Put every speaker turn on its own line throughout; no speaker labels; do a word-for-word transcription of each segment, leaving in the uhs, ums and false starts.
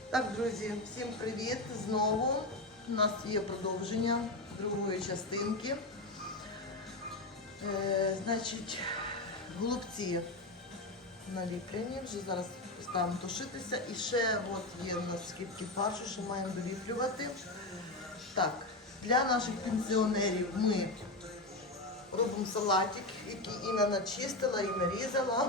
Так, друзі, всім привіт знову. У нас є продовження другої частинки. Е, значить, голубці наліплені, вже зараз ставимо тушитися. І ще от є у нас скільки фаршу, що маємо доліплювати. Так, для наших пенсіонерів ми робимо салатик, який Інна начистила і нарізала.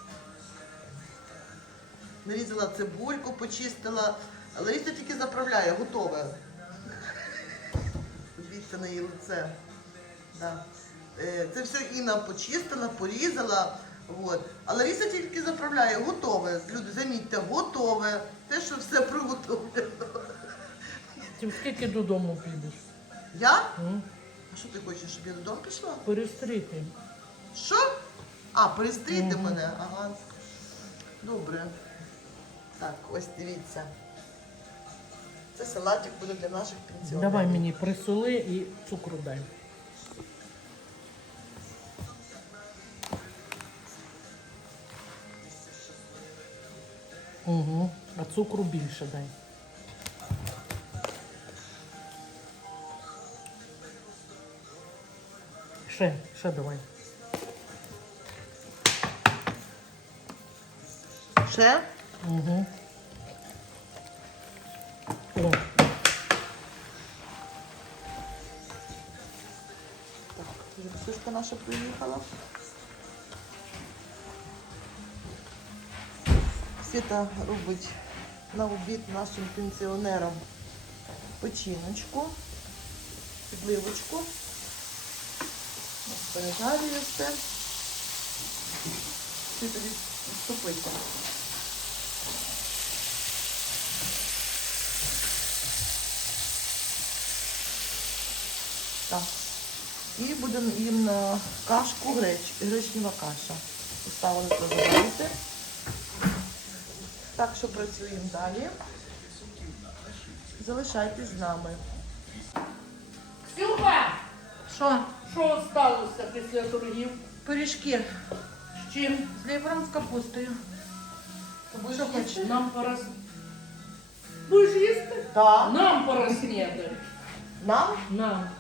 Нарізала цибульку, почистила. Лариса тільки заправляє, готове. Дивіться на її лице. Да. Це все Інна почистила, порізала. От. А Лариса тільки заправляє, готове. Люди, замітьте, готове. Те, що все приготовлено.
Ти скільки додому підеш?
Я?
М?
А що ти хочеш, щоб я додому пішла?
Перестрити.
Що? А, перестріти
Мгм.
мене? Ага. Добре. Так, ось дивіться. Це салатик буде для наших пенсіонерів.
Давай мені присоли і цукру дай. Угу. А цукру більше дай. Ще, ще давай.
Ще?
Угу. О.
Так, вже Ксюшка наша приїхала. Світа робить на обід нашим пенсіонерам печіночку, підливочку. Ось пережарює все. Світа, відступиться. Так. І будемо їм на кашку греч, гречнева каша. Поставили позабавити. Так що працюємо далі. Залишайтесь з нами.
Ксюха!
Що?
Що сталося після торгів?
Пиріжки
З чим?
з лівером з капустою.
Що хочеш? Нам пора... с- Будеш їсти?
Так.
Нам пора снідати.
Нам?
Нам.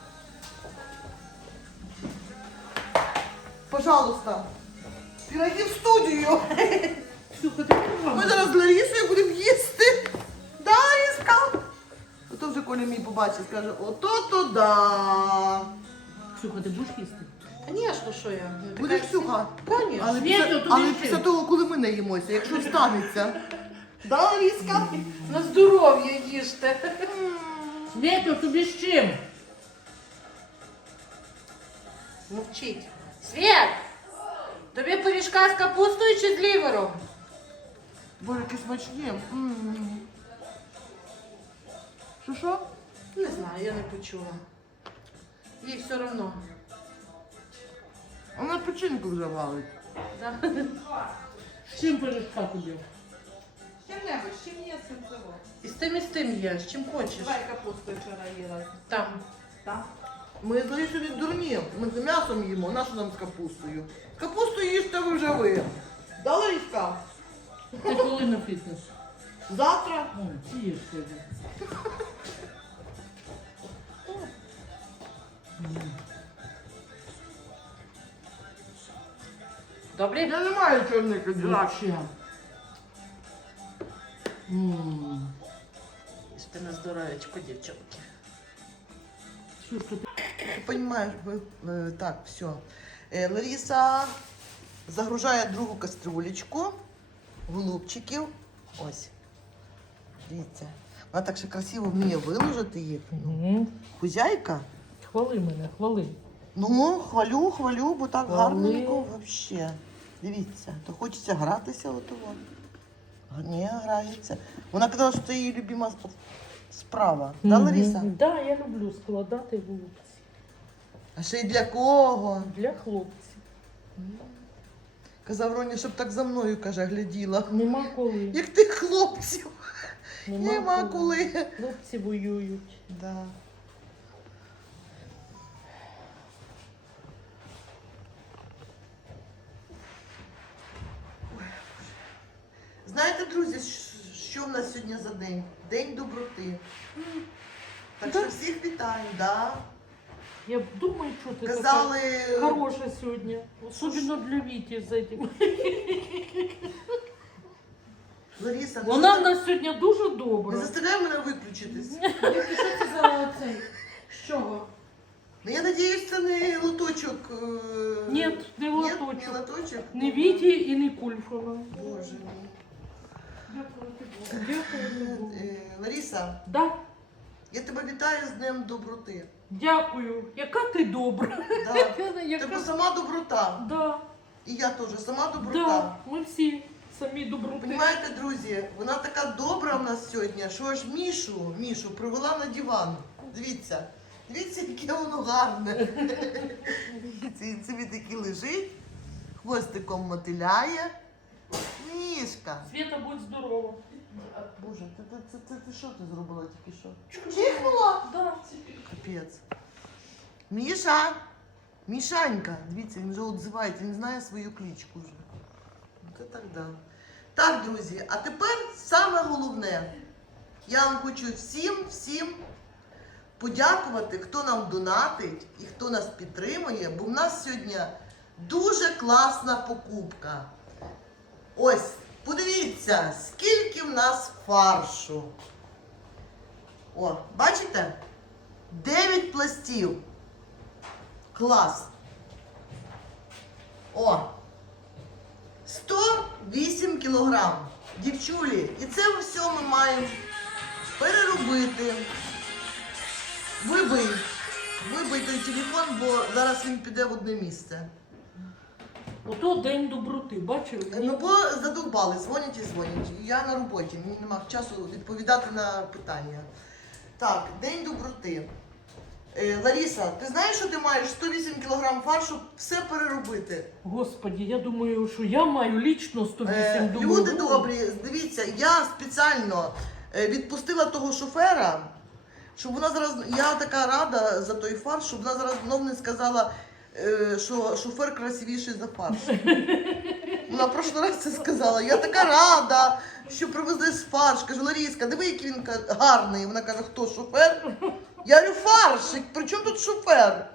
Пожалуйста. Пироги в студію.
Ксюха, ти
Ми
програма?
зараз з Ларісою будемо їсти. Да, Ларіска? Ото вже Коля мій побачить, скаже, ото-то да.
Ксюха, ти будеш їсти?
Звісно, що я.
Будеш, Ксюха?
Конечно.
Але,
Світу,
після,
тобі
але
ще.
після того, коли ми не їмося, якщо станеться. Да, Ларіска?
На здоров'я їжте.
Світу, тобі з чим?
Мовчіть. Світ! Тобі пиріжка з капустою чи з лівером?
Боже, які смачні. М. Що, що?
Не знаю, я не почула. Їй все одно.
Вона печінку вже валить.
Да?
З чим пиріжка тобі?
Чим-небудь, з чим є сенцево?
І з тим, і з тим є, з чим хочеш.
Давай капусту вчора їла.
Там.
Так?
Ми з Ларісою не дурні. Ми з м'ясом їмо, нащо нам з капустою? З капустою їсте ви вже ви. Да, Ларіска?
Ти коли на фітнес?
Завтра?
О, ти їж сьогодні.
Добре?
Я не маю чорника ділак.
Вообще. Ммм.
Їжте на здоров'ячко, дівчатки.
Ксюшка, ти...
Ти розумієш, ви... е, так, все. Е, Лариса загружає другу каструлечку голубчиків. Ось. Дивіться. Вона так ще красиво вміє виложити їх. Ну,
Мгм.
хузяйка.
Хвали мене, хвали.
Ну, хвалю, хвалю, бо так
Хвали.
гарненько взагалі. Дивіться, то хочеться гратися от того. Не грається. Вона казала, що це її любима сп- справа. Да, Лариса?
Так, да, я люблю складати голубці.
А ще й для кого?
Для хлопців.
Казав Роні, щоб так за мною, каже, гляділа.
Нема коли.
Як тих хлопців.
Нема,
Нема коли.
Хлопці воюють.
Да. Знаєте, друзі, що що в нас сьогодні за день? День доброти. Так що всіх вітаю, да?
Я думаю, що ти
Казали,
така хороша сьогодні. Особливо для Віті з цим.
Лариса, не
Вона в
заста-
нас сьогодні дуже
не
добра.
заставляй мене виключитись.
Віки, що це за цей? З чого?
Ну я надіюсь, це не лоточок. е,
Ні, не
Ні,
лоточок.
не лоточок.
Не Віті і не Кульфова.
Боже мій.
Дякую. Богу.
Е, Лариса,
Да,
я тебе вітаю з Днем доброти.
дякую. Яка ти добра.
Да.
Яка-
Тебе
яка-
сама доброта.
Да,
І я теж сама
да,
доброта.
ми всі самі доброти.
Понимаєте, друзі, вона така добра в нас сьогодні, що аж Мішу, Мішу привела на диван. Дивіться, дивіться, яке воно гарне. Це, це він такий лежить, хвостиком мотиляє. Мішка.
Свята, будь здорова.
Боже, ти, ти, ти, ти, ти що ти зробила тільки що? Чихнула?
Да.
Капець. Міша! Мішанька! Дивіться, він вже відзивається, він знає свою кличку вже. Це так да. Так, друзі, а тепер саме головне. Я вам хочу всім, всім подякувати, хто нам донатить і хто нас підтримує, бо в нас сьогодні дуже класна покупка. Ось, подивіться, скільки в нас фаршу. О, бачите? дев'ять пластів. Клас. О. сто вісім кілограм. Дівчулі. І це все ми маємо переробити. Вибий. Вибий той телефон, бо зараз він піде в одне місце.
Ото день доброти, бачив?
Ну, бо задовбали, дзвонять і дзвонять. Я на роботі, мені немає часу відповідати на питання. Так, день доброти. Е, Лариса, ти знаєш, що ти маєш сто вісім кілограм фаршу все переробити?
Господі, я думаю, що я маю лічно сто вісім
Е,
доброго.
люди добрі, дивіться, я спеціально е, відпустила того шофера, щоб вона зараз, я така рада за той фарш, щоб вона зараз знов не сказала, е, що шофер красивіший за фарш. Вона в прошлий раз це сказала. Я така рада, що привезли з фарш. Кажу, Ларіска, диви, який він ка- гарний. Вона каже, хто шофер? Я говорю, фаршик, при чому тут шофер?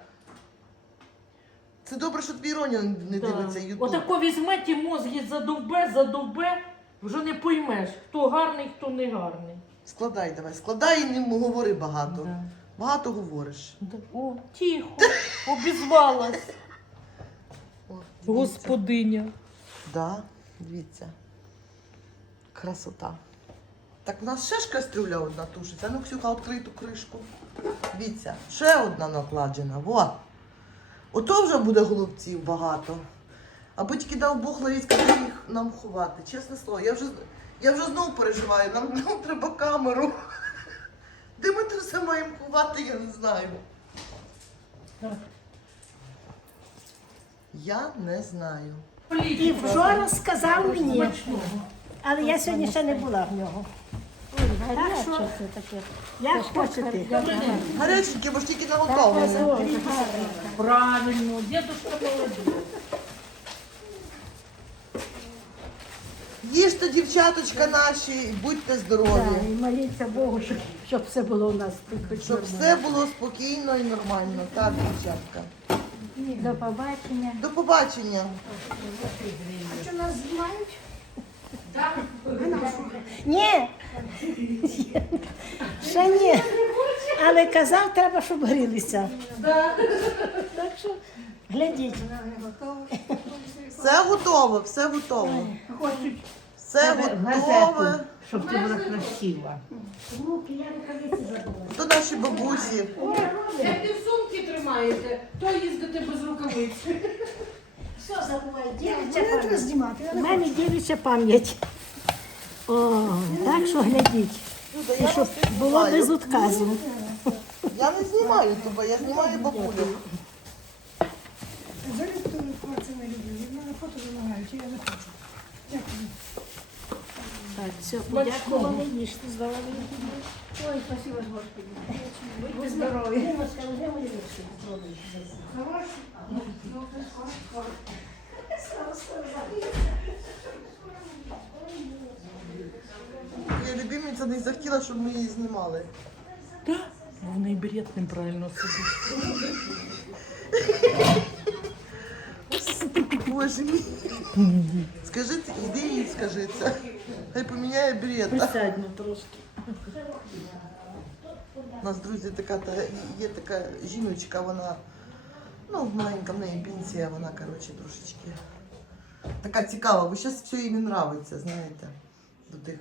Це добре, що твій Роня не
Да.
дивиться ютуб.
Отако візьме ті мозги задовбе, задовбе, вже не поймеш, хто гарний, хто не гарний.
Складай давай, складай і не говори багато.
Да.
Багато говориш.
Да. О, тихо, обізвалась
О, дивіться.
господиня.
Да, дивіться. Красота. Так, у нас ще ж кастрюля одна тушиться. Ну, Ксюха, відкрий ту кришку. Дивіться, ще одна накладена. Во. Ото вже буде голубців багато. Аби тільки дав Бог, Ларіска, де їх нам ховати. Чесне слово, я вже, я вже знову переживаю. Нам, нам треба камеру. Де ми це все маємо ховати, я не знаю.
Так.
Я не знаю.
І вчора сказав мені,
Смачного.
але я сьогодні ще не була в нього. Так що, як хочете.
Гаряченьке, бо ж тільки наготовлене.
Правильно, дідушка молодець.
Їжте, дівчаточка наші, будьте здорові.
І моліться Богу, щоб, щоб все було у нас тут. хоч
Щоб
нормально.
все було спокійно і нормально. Так, дівчатка.
До побачення.
До побачення.
Що нас знімають? Ні. Ще ні. Але казав, треба, щоб грілися. Так що глядіть.
Все готово, все готово.
Хочуть
Все готове.
щоб ти була красива.
Руки, я рукавиці забула.
То наші бабусі.
Як ти в сумці тримаєте, то їздите без рукавиць.
Все забуває, дівча пам'ять. У мене дівча пам'ять. О, так що глядіть.
Люда,
І
я
щоб
вас не
було
знімаю.
без отказу.
Я не знімаю тебе, я знімаю бабулю.
Зараз то це не люблю. Від мене фото вимагають, я не хочу. Дякую.
Так, все, подякували, їжте здорові. Ой, спасибо, Господи. Будьте здорові. Димочка, де мої речі? Хороші.
Моя любимиця не захотіла, щоб ми її знімали.
Да? В неї берет неправильно сидить.
Боже мій. Скажи, іди їй скажи це. Хай поміняє берета.
Присядь на трошки.
У нас, друзі, така та, є така жіночка, вона, ну, маленька в неї пенсія, вона, коротше, трошечки така цікава, бо зараз все їй подобається, знаєте, до тих.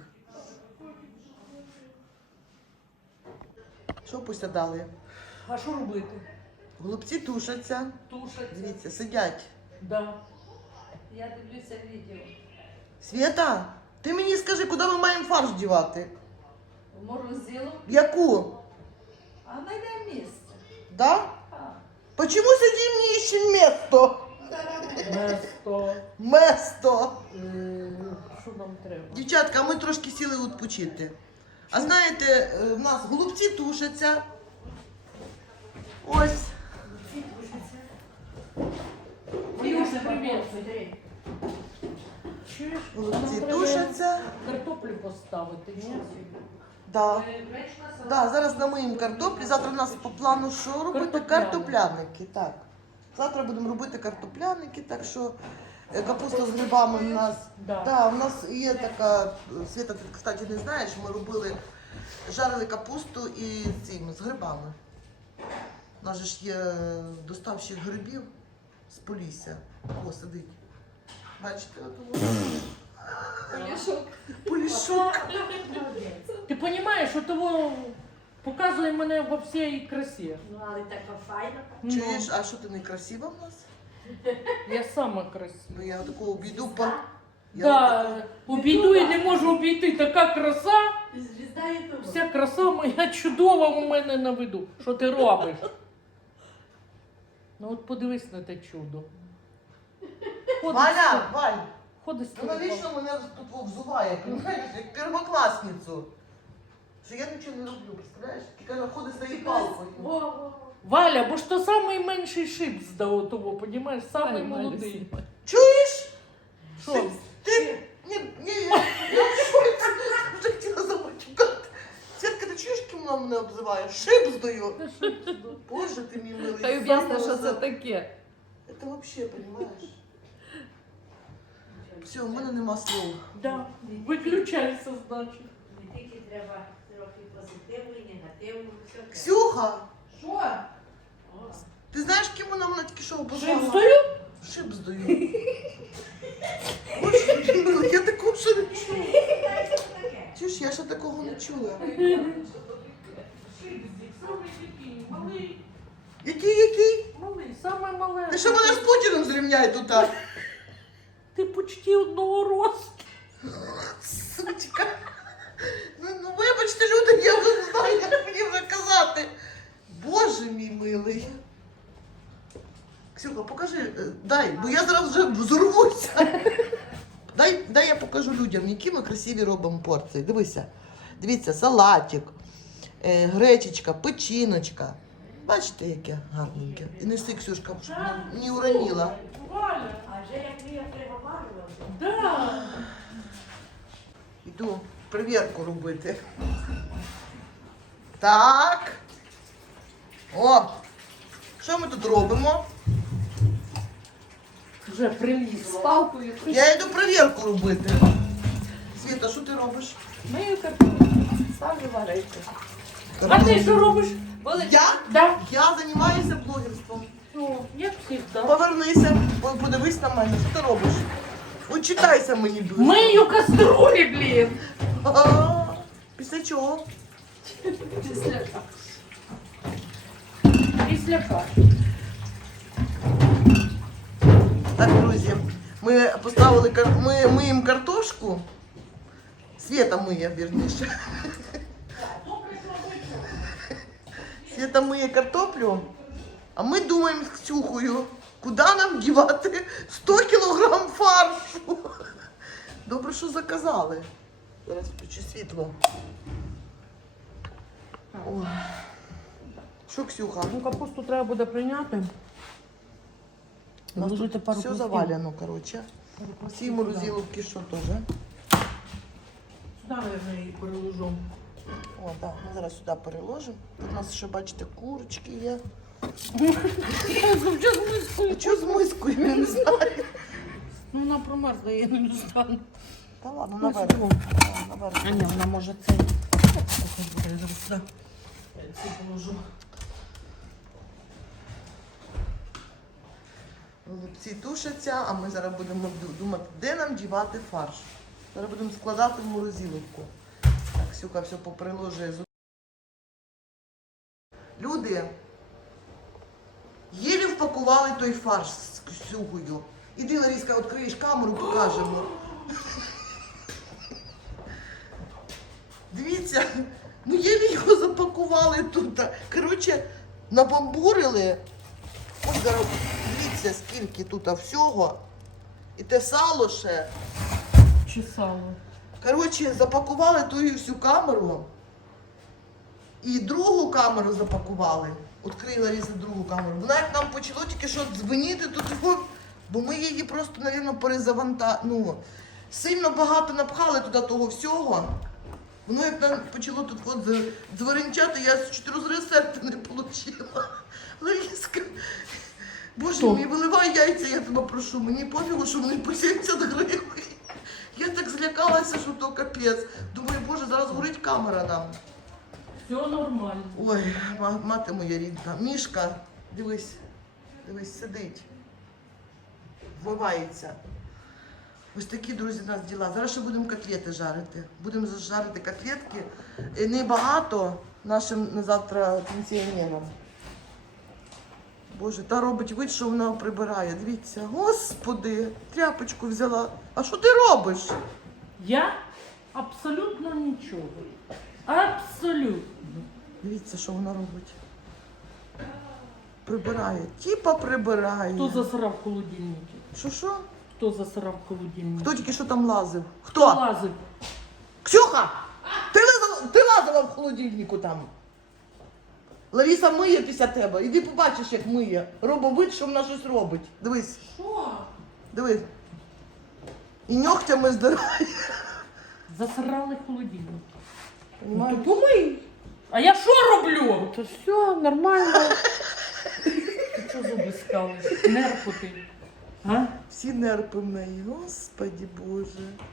Що посядали?
А що робити?
Голубці тушаться,
Тушать.
дивіться, сидять.
Да.
Я дивлюся відео.
Свята, ти мені скажи, куди ми маємо фарш дівати?
В морозилу,
Яку?
а знайдемо місце.
Да?
А.
Почему сидим не ищем место?
Место.
Место.
Е, Що нам треба?
Дівчатка, а ми трошки сіли відпочити. А знаєте, е, в нас голубці тушаться. Ось.
Валюша, привіт. Чуєш?
Голубці
Нам треба
тушаться.
Картоплю поставити, ні?
Да.
Е, Гречка, салат.
Да, зараз намиємо картоплі. Завтра у нас по плану що робити?
Картопляни.
Картопляники. Так. Завтра будемо робити картопляники, так що е, капуста з грибами у нас.
Да.
Да, у нас є така, Свята, ти, кстати, не знаєш, ми робили, жарили капусту і з цим, з грибами. У нас же ж є доставщик грибів з Полісся. О, сидить. Бачите, от
Полішок.
Полішок.
Ти розумієш, що того показує мене во всій красі.
Ну, але така файна.
Чуєш, а що ти не красива в нас?
Я сама красива.
Бо я такого обійду по... Я
Да, обійду і не можу обійти. Така краса,
Звізда і тому.
вся краса моя чудова у мене на виду. Що ти робиш? Ну от подивись на те чудо. Ходить
Валя, Валь,
Ходить
ну навіщо мене тут взуває, розумієш, як первокласницю? Що я нічого не роблю, представляєш? Тільки каже, ходить з нею палкою.
Валя, бо ж то самий менший шип з того, понімаєш? Самий молодий.
Чуєш?
Що?
Ти, ні, ні, я, я в шоці. Вже хотіла замочукати. Святка, ти чуєш, ким вона мене обзиває? Шип здаю. Боже ти мій милий.
Та й об'ясни,
сам
що це
за-
таке.
Це взагалі, розумієш? Все, в мене нема слов.
Да. Виключайся, значить.
Не тільки треба трохи позитиву і негативу. Все треба.
Ксюха,
Що?
ти знаєш, ким вона мене тільки що
Шип
обозвала?
здаю?
Шип здаю. Боже ти милий, я такого ще не чула. Чуєш, я ще такого не чула.
Самий такий, малий,
Який, який?
малий, саме малий.
Ти що мене з Путіним зрівняй тут? а?
Ти почти одного росту.
Сучка. Ну, ну вибачте, люди, я вже не знаю, як мені вже казати. Боже мій милий. Ксюха, покажи, е, дай, бо я зараз вже взорвуся. Дай, дай я покажу людям, які ми красиві робимо порції. Дивися. Дивіться, салатик, е, гречечка, печіночка. Бачите, яке гарненьке. І неси, Ксюшка, щоб не, не уронила.
Валя,
А вже як ми як приговарювали,
да.
Іду перевірку робити. Так. О! Що ми тут робимо?
Вже приліз.
З палкою.
Я йду перевірку робити. Світа, що ти робиш?
Мию картоплю. Ставлю варити.
А ти що робиш?
Я?
Да.
Я займаюся блогерством.
Ну, як завжди.
Повернися, по- подивись на мене, що ти робиш? Учитайся мені, блин.
Мию каструлі, блін.
А, після чого?
Після каші.
Так, друзі, ми поставили кар- ми миємо картошку. Світа миє, вірніше. Світа миє картоплю, а ми думаємо з Ксюхою, куди нам дівати сто кілограм фаршу. Добре, що заказали. Зараз включу світло. Ой. Що, Ксюха?
Ну, капусту треба буде прийняти.
У нас
Вложити
тут
пару
все
пластин.
завалено, коротше. Ці морозиловки що теж?
Сюди Давай вже її переложу.
О, так, ми зараз сюди переложимо. Тут у нас ще, бачите, курочки є. А чого з мискою, я не знаю.
Ну вона промерзла, я не достану.
Та ладно,
Ну,
наверх.
сюди.
А, наверх.
А ні, вона може це. Я зараз сюди ці положу.
Голубці тушаться, а ми зараз будемо ду- думати, де нам дівати фарш. Зараз будемо складати в морозиловку. Так, Сюка все поприложує. з- Люди, єлі впакували той фарш з Ксюгою. Іди, Ларіска, відкриєш камеру, покажемо. Дивіться, ну єлі його запакували тут. Коротше, набамбурили. Ось зараз дивіться, скільки тут всього. І те сало ще.
Чи сало?
Коротше, запакували ту і всю камеру. І другу камеру запакували. Відкрила Ліза другу камеру. Вона як нам почало тільки що дзвонити тут, бо ми її просто, мабуть, перезаванта... Ну, сильно багато напхали туди того всього. Воно як нам почало тут от дзваренчати, я чотири рецепти не отримала. Ларіска, Боже
Що?
мій, виливай яйця, я тебе прошу. Мені пофігу, що вони по сімдесят гривень. Я так злякалася, що то капець. Думаю, Боже, зараз горить камера нам.
Все нормально.
Ой, ма- мати моя рідна. Мішка, дивись, дивись, сидить. Вмивається. Ось такі, друзі, у нас діла. Зараз ще будемо котлети жарити. Будемо жарити котлетки. І небагато нашим на завтра пенсіонерам. Боже, та робить вид, що вона прибирає. Дивіться, господи, тряпочку взяла. А що ти робиш?
Я абсолютно нічого. Абсолютно.
Дивіться, що вона робить. Прибирає. Тіпа прибирає.
Хто засрав в холодильнику?
Що, що?
Хто засрав в холодильнику?
Хто тільки що там лазив?
Хто
Хто?
лазив?
Ксюха! Ти лазила, ти лазила в холодильнику там. Лариса миє після тебе. Іди побачиш, як миє. Робить вид, що вона щось робить. Дивись.
Що?
Дивись. І нігтями здирає.
Засрали холодильник. Ну,
Понімаєш?
то помий. А я що роблю? То все, нормально. Ти що зуби скали? Нерпоти. А?
Всі нерпи в неї. Господи Боже.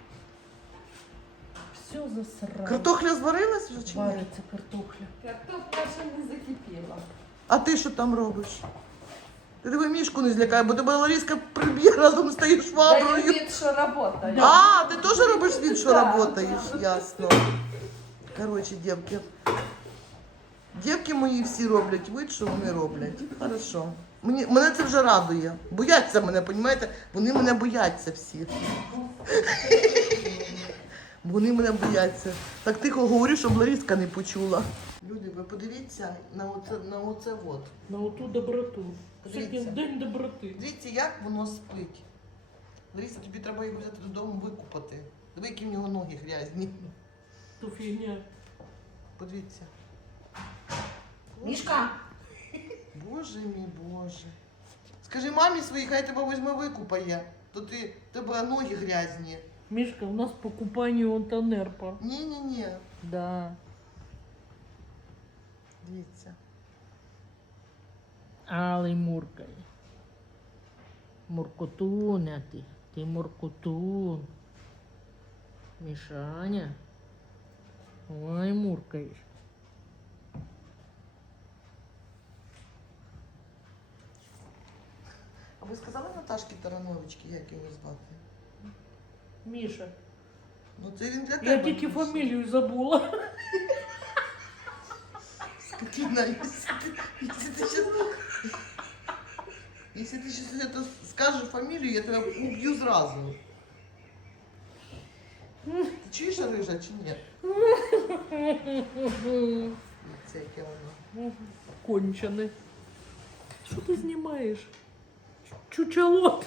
Все засрали.
Картохля зварилась вже чи ні?
Вариться картопля.
Картопля ще не закипіла.
А ти що там робиш? Ти диви, мішку не злякай, бо тебе Ларіска приб'є разом з тією
Даю
шваброю.
від, що робота.
А, ти теж робиш від, що
Да.
працюєш, ясно. Коротше, дівки. Дівки мої всі роблять вид, що вони роблять. Хорошо. Мені, мене це вже радує. Бояться мене, розумієте? Вони мене бояться всі. Вони мене бояться. Так тихо говорю, щоб Ларіска не почула. Люди, ви подивіться на оце, на оце от.
На оту доброту. Сьогодні
Подивіться.
день доброти.
Дивіться, як воно спить. Лариса, тобі треба його взяти додому викупати. Диви, які в нього ноги грязні.
То фігня.
Подивіться.
Мішка,
Боже мій Боже. Скажи мамі своїй, хай тебе візьме викупає. То ти, в тебе ноги грязні.
Мішка, у нас по купанню он та нерпа.
Ні-ні-ні.
Да.
Дивіться.
Але й муркає. Муркотуня ти. Ти муркотун. Мішаня. Ой, муркаєш.
А ви сказали Наташки Тарановички, як його звати?
Міша.
Ну це він для тебе.
Я тільки
написав.
фамілію забула.
Скотина, если ты, если ты сейчас... Если ты сейчас это скажешь фамилию, я тебя убью сразу. Ты чуешь, рыжа, чи нет? Це яке воно.
Кончене. Що ти знімаєш? Чучало.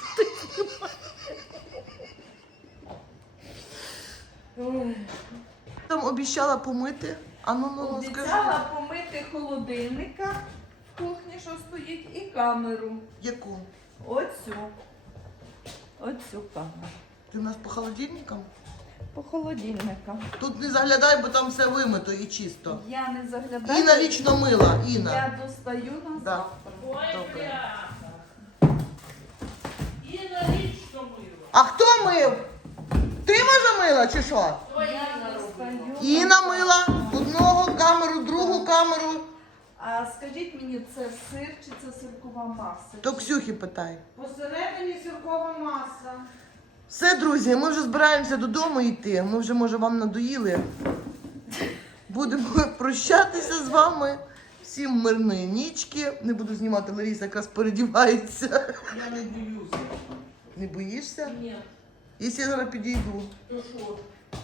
Там обіцяла помити. А ну, ну, ну, скажи.
Обіцяла помити холодильника в кухні, що стоїть, і камеру.
Яку?
Оцю. Оцю камеру.
Ти в нас по холодильникам?
По холодильникам.
Тут не заглядай, бо там все вимито і чисто.
Я не заглядаю.
Інна вічно мила, Інна.
Я достаю на
Да.
завтра.
Ой,
Добре.
бля. Інна річно мила.
А хто мив? Ти може мила чи що?
Я достаю.
Інна мила одного камеру, другу камеру.
А скажіть мені, це сир чи це сиркова маса?
То Ксюхи питай.
Посередині сиркова маса.
Все, друзі, ми вже збираємося додому йти. Ми вже, може, вам надоїли. Будемо прощатися з вами. Всім мирної нічки. Не буду знімати, Лариса якраз передівається.
Я не боюся.
Не боїшся?
Ні.
Якщо я зараз підійду.
То що?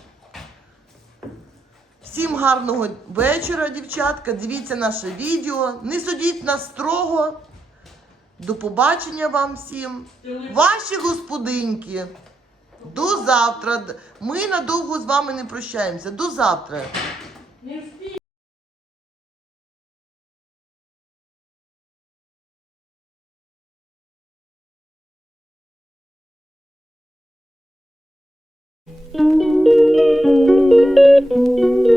Всім гарного вечора, дівчатка. Дивіться наше відео. Не судіть нас строго. До побачення вам всім. Ваші господинки. До завтра. Ми надовго з вами не прощаємося. До завтра.
Не встиг.
Thank you.